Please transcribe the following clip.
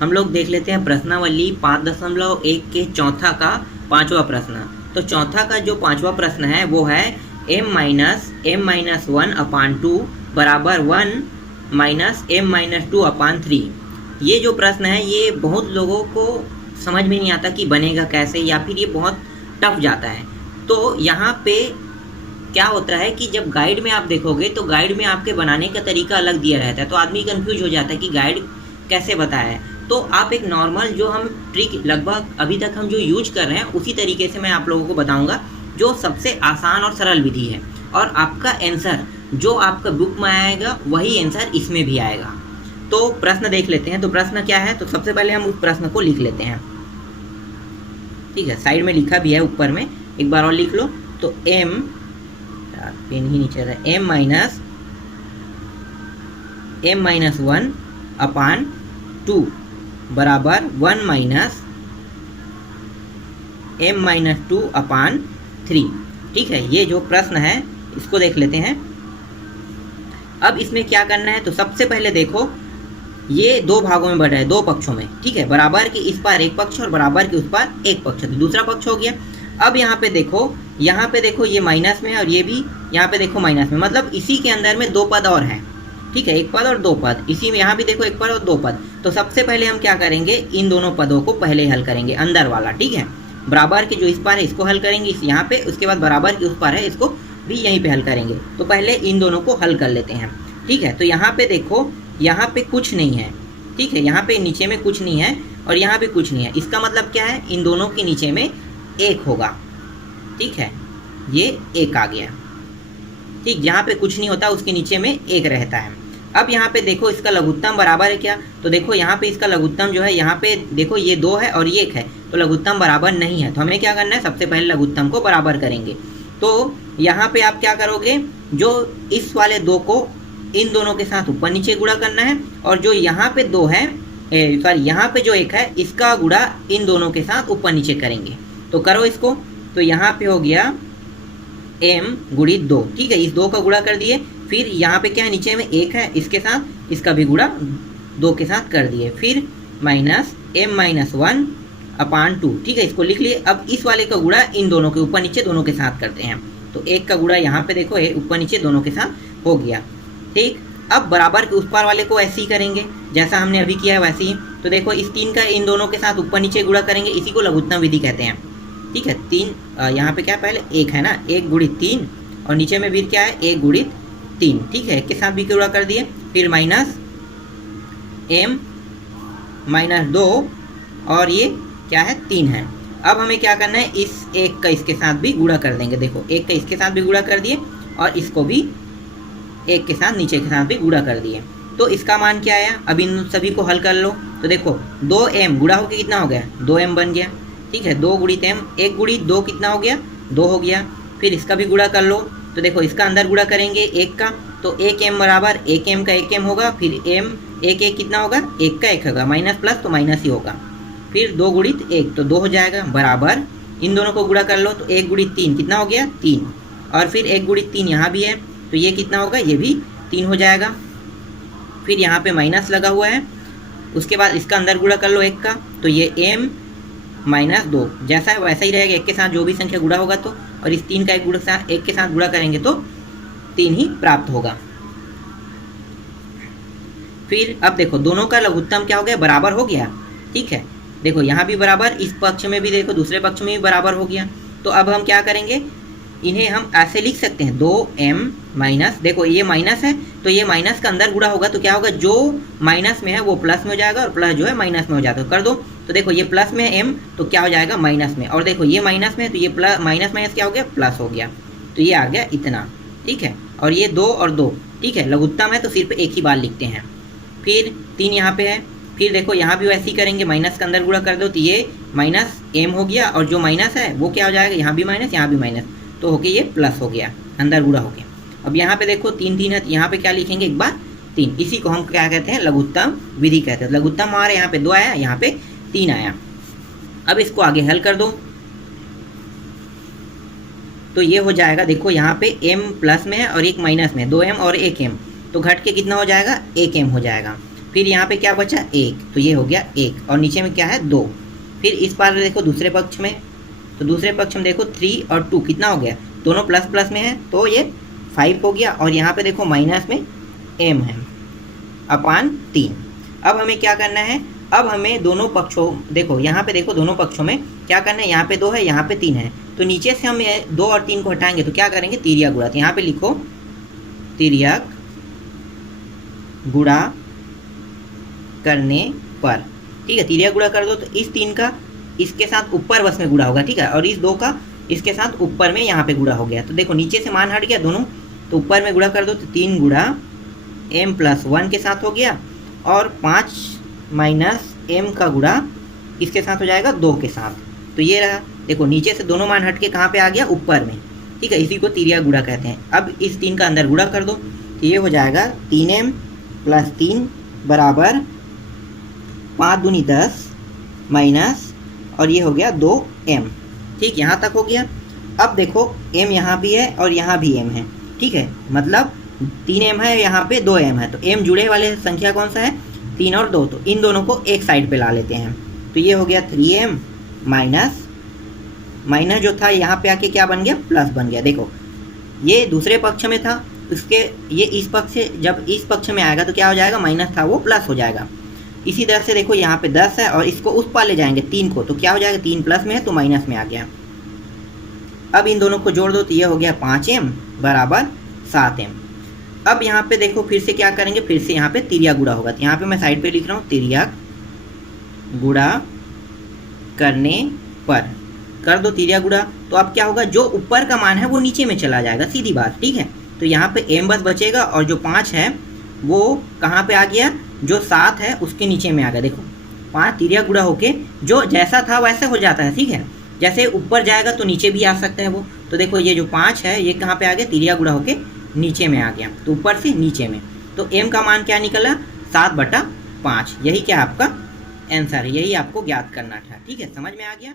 हम लोग देख लेते हैं प्रश्नावली 5.1 के चौथा का पांचवा प्रश्न। तो चौथा का जो पांचवा प्रश्न है वो है m-1/2 बराबर 1 -m-2/3। ये जो प्रश्न है ये बहुत लोगों को समझ में नहीं आता कि बनेगा कैसे, या फिर ये बहुत टफ जाता है। तो यहाँ पे क्या होता है कि जब गाइड में आप देखोगे तो गाइड में आपके बनाने का तरीका अलग दिया रहता है, तो आदमी कंफ्यूज हो जाता है कि गाइड कैसे बताया है। तो आप एक नॉर्मल जो हम ट्रिक लगभग अभी तक हम जो यूज कर रहे हैं उसी तरीके से मैं आप लोगों को बताऊंगा, जो सबसे आसान और सरल विधि है। और आपका आंसर जो आपका बुक में आएगा वही आंसर इसमें भी आएगा। तो प्रश्न देख लेते हैं। तो प्रश्न क्या है, तो सबसे पहले हम उस प्रश्न को लिख लेते हैं। ठीक है, साइड में लिखा भी है, ऊपर में एक बार और लिख लो। तो m, पेन ही नीचे रहा, m-1/2 बराबर 1 -m-2/3। ठीक है, ये जो प्रश्न है इसको देख लेते हैं। अब इसमें क्या करना है, तो सबसे पहले देखो ये दो भागों में बढ़ रहा है, दो पक्षों में। ठीक है, बराबर के इस पार एक पक्ष और बराबर के उस पार एक पक्ष, तो दूसरा पक्ष हो गया। अब यहाँ पे देखो ये माइनस में और ये भी यहाँ पे देखो माइनस में, मतलब इसी के अंदर में दो पद और हैं। ठीक है, एक पद और दो पद, इसी में यहाँ भी देखो एक पद और दो पद। तो सबसे पहले हम क्या करेंगे, इन दोनों पदों को पहले हल करेंगे, अंदर वाला। ठीक है, बराबर के जो इस पार है इसको हल करेंगे इस यहाँ पे, उसके बाद बराबर के उस पार है इसको भी यहीं पे हल करेंगे। तो पहले इन दोनों को हल कर लेते हैं। ठीक है, तो यहाँ पे देखो यहाँ पे कुछ नहीं है। ठीक है, यहाँ पे नीचे में कुछ नहीं है और यहाँ पे कुछ नहीं है। इसका मतलब क्या है, इन दोनों के नीचे में एक होगा। ठीक है, ये एक आ गया। ठीक, जहाँ पे कुछ नहीं होता उसके नीचे में एक रहता है। अब यहाँ पे देखो इसका लघुत्तम बराबर है क्या, तो देखो यहाँ पे इसका लघुत्तम जो है, यहाँ पे देखो ये 2 है और ये 1 है, तो लघुत्तम बराबर नहीं है। तो हमें क्या करना है, सबसे पहले लघुत्तम को बराबर करेंगे। तो यहाँ पे आप क्या करोगे, जो इस वाले 2 को इन दोनों के साथ ऊपर नीचे गुणा करना है, और जो यहाँ पे 2 है, सॉरी यहाँ पे जो 1 है इसका गुणा इन दोनों के साथ ऊपर नीचे करेंगे। तो करो इसको, तो यहाँ पे हो गया m गुणित 2। ठीक है, इस 2 का गुणा कर दिए। फिर यहाँ पे क्या है, नीचे में 1 है, इसके साथ इसका भी गुणा 2 के साथ कर दिए। फिर -m-1/2। ठीक है, इसको लिख लिए। अब इस वाले का गुणा इन दोनों के ऊपर नीचे दोनों के साथ करते हैं। तो 1 का गुणा यहाँ पे देखो ऊपर नीचे दोनों के साथ हो गया। ठीक, अब बराबर के उस पार वाले को ऐसे ही करेंगे जैसा हमने अभी किया है वैसे ही। तो देखो इस 3 का इन दोनों के साथ ऊपर नीचे गुणा करेंगे, इसी को लघुत्तम विधि कहते हैं। ठीक है, 3 यहाँ पे क्या है, पहले 1 है ना, 1 गुणित 3, और नीचे में भी क्या है 1 गुणित 3। ठीक है, एक के साथ भी गुणा कर दिए। फिर -m-2 और ये क्या है 3 है। अब हमें क्या करना है, इस 1 का इसके साथ भी गुणा कर देंगे। देखो 1 का इसके साथ भी गुणा कर दिए और इसको भी 1 के साथ नीचे के साथ भी गुणा कर दिए। तो इसका मान क्या आया, अब इन सभी को हल कर लो। तो देखो 2m गुणा होकर कितना हो गया, 2m बन गया। ठीक है, 2 गुणित m, 1 गुणित 2 कितना हो गया, 2 हो गया। फिर इसका भी गुणा कर लो। तो देखो इसका अंदर गुणा करेंगे 1 का, तो 1m बराबर 1m का 1m होगा। फिर m 1 कितना होगा, 1 का 1 होगा, माइनस प्लस तो माइनस ही होगा। फिर 2 गुणित 1 तो 2 हो जाएगा, बराबर इन दोनों को गुणा कर लो। तो 1 गुणित 3 कितना हो गया, 3। और फिर 1 गुणित 3 यहाँ भी है, तो ये कितना होगा, ये भी 3 हो जाएगा। फिर यहाँ पे माइनस लगा हुआ है, उसके बाद इसका अंदर गुणा कर लो 1 का, तो ये m-2 जैसा है वैसा ही रहेगा। 1 के साथ जो भी संख्या गुणा होगा तो, और इस 3 का एक के साथ गुणा करेंगे तो 3 ही प्राप्त होगा। फिर अब देखो दोनों का लघुत्तम क्या हो गया, बराबर हो गया। ठीक है, देखो यहाँ भी बराबर, इस पक्ष में भी देखो दूसरे पक्ष में भी बराबर हो गया। तो अब हम क्या करेंगे, इन्हें हम ऐसे लिख सकते हैं, 2m- देखो ये माइनस है तो ये माइनस का अंदर गुणा होगा, तो क्या होगा, जो माइनस में है वो प्लस में हो जाएगा और प्लस जो है माइनस में हो जाएगा। कर दो, तो देखो ये प्लस में है m, तो क्या हो जाएगा माइनस में, और देखो ये माइनस में है तो ये प्लस माइनस माइनस क्या हो गया, प्लस हो गया। तो ये आ गया इतना। ठीक है, और ये 2 और 2। ठीक है, लघुत्तम है तो सिर्फ एक ही बार लिखते हैं। फिर 3 यहाँ पे है। फिर देखो यहाँ भी वैसे ही करेंगे, माइनस का अंदर गुणा कर दो, तो ये -m हो गया, और जो माइनस है वो क्या हो जाएगा, यहाँ भी माइनस यहाँ भी माइनस, तो होके ये प्लस हो गया, अंदर गुणा हो गया। अब यहाँ पे देखो 3 3 है, तो यहाँ पे क्या लिखेंगे, एक बार 3। इसी को हम क्या कहते हैं, लघुत्तम विधि कहते हैं। लघुत्तम हमारे यहाँ पे 2 आया, यहाँ पे 3 आया। अब इसको आगे हल कर दो, तो ये हो जाएगा, देखो यहाँ पे m प्लस में है और एक माइनस में, 2m और 1m, तो घट के कितना हो जाएगा, 1m हो जाएगा। फिर यहाँ पे क्या बचा 1, तो ये हो गया 1 और नीचे में क्या है 2। फिर इस बार देखो दूसरे पक्ष में, तो दूसरे पक्ष में देखो 3 और 2 कितना हो गया, दोनों प्लस प्लस में है तो ये 5 हो गया। और यहाँ पे देखो माइनस में m है अपान 3। अब हमें क्या करना है, अब हमें दोनों पक्षों, देखो यहाँ पे देखो दोनों पक्षों में क्या करना है, यहाँ पे 2 है यहाँ पे 3 है, तो नीचे से हम 2 और 3 को हटाएंगे तो क्या करेंगे, तिर्यक गुणा। तो यहाँ पे लिखो तिर्यक गुणा करने पर, ठीक है, तिर्यक गुणा कर दो तो इस 3 का इसके साथ ऊपर बस में गुणा होगा, ठीक है, और इस 2 का इसके साथ ऊपर में यहाँ पे गुणा हो गया। तो देखो नीचे से मान हट गया दोनों, तो ऊपर में गुणा कर दो तो 3 गुणा m प्लस 1 के साथ हो गया, और 5 माइनस m का गुणा इसके साथ हो जाएगा 2 के साथ। तो ये रहा, देखो नीचे से दोनों मान हट के कहाँ पे आ गया, ऊपर में, ठीक है, इसी को तिर्यक गुणा कहते हैं। अब इस 3 का अंदर गुणा कर दो तो ये हो जाएगा 3m प्लस 3 बराबर 5 दूनी 10 माइनस, और ये हो गया 2m, ठीक, यहाँ तक हो गया। अब देखो m यहाँ भी है और यहाँ भी m है, ठीक है, मतलब 3m है यहाँ पे 2m है, तो m जुड़े वाले संख्या कौन सा है, 3 और 2, तो इन दोनों को एक साइड पे ला लेते हैं। तो ये हो गया 3m माइनस, माइनस जो था यहाँ पे आके क्या बन गया, प्लस बन गया। देखो ये दूसरे पक्ष में था, उसके ये इस पक्ष से जब इस पक्ष में आएगा तो क्या हो जाएगा, माइनस था वो प्लस हो जाएगा। इसी तरह से देखो यहाँ पे 10 है और इसको उस पार ले जाएंगे 3 को, तो क्या हो जाएगा, 3 प्लस में है तो माइनस में आ गया। अब इन दोनों को जोड़ दो तो ये हो गया 5m बराबर 7m। अब यहाँ पे देखो फिर से क्या करेंगे, फिर से यहाँ पे तिर्यक गुणा होगा। तो यहाँ पे मैं साइड पे लिख रहा हूँ तिर्यक गुणा करने पर, कर दो तिर्यक गुणा, तो अब क्या होगा, जो ऊपर का मान है वो नीचे में चला जाएगा, सीधी बात, ठीक है। तो यहाँ पे m बस बचेगा और जो 5 है वो कहाँ पे आ गया, जो 7 है उसके नीचे में आ गया। देखो 5 तिर्यक गुणा होके जो जैसा था वैसे हो जाता है, ठीक है, जैसे ऊपर जाएगा तो नीचे भी आ सकता है वो। तो देखो ये जो 5 है ये कहाँ पे आ गया, तिर्यक गुणा होके नीचे में आ गया, तो ऊपर से नीचे में। तो m का मान क्या निकला, 7/5। यही क्या आपका आंसर है, यही आपको ज्ञात करना था, ठीक है, समझ में आ गया।